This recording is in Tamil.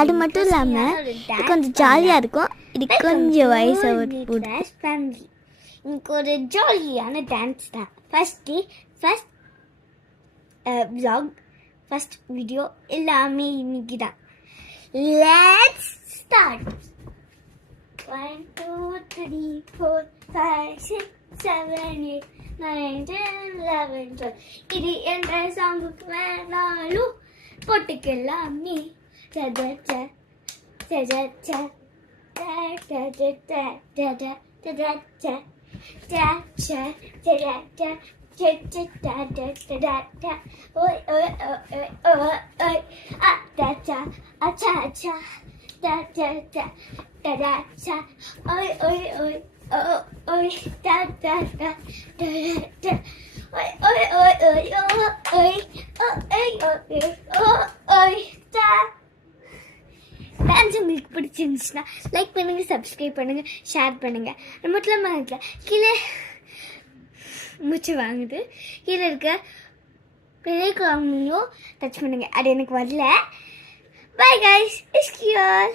அது மட்டும் இல்லாமல் கொஞ்சம் ஜாலியாக இருக்கும். இது கொஞ்சம் வயசு ஃபேமிலி. இன்னைக்கு ஒரு ஜாலியான டான்ஸ் தான். ஃபஸ்ட் vlog, ஃபஸ்ட் வீடியோ எல்லாமே இன்னைக்கு தான். Let's start. 1 2 3 4 5 6 7 8 9 10 11 12. இது என்ற சாங்குக்கு வேணாலும் போட்டுக்கலாமே. டான்ஸ் உங்களுக்கு பிடிச்சிருந்துச்சுன்னா லைக் பண்ணுங்கள், சப்ஸ்கிரைப் பண்ணுங்கள், ஷேர் பண்ணுங்கள். அது மட்டும் இல்லாமல் கீழே மூச்சு வாங்குது, கீழே இருக்க பெரிய குழந்தையும் டச் பண்ணுங்கள். அது எனக்கு வரல. Bye guys, it's cure.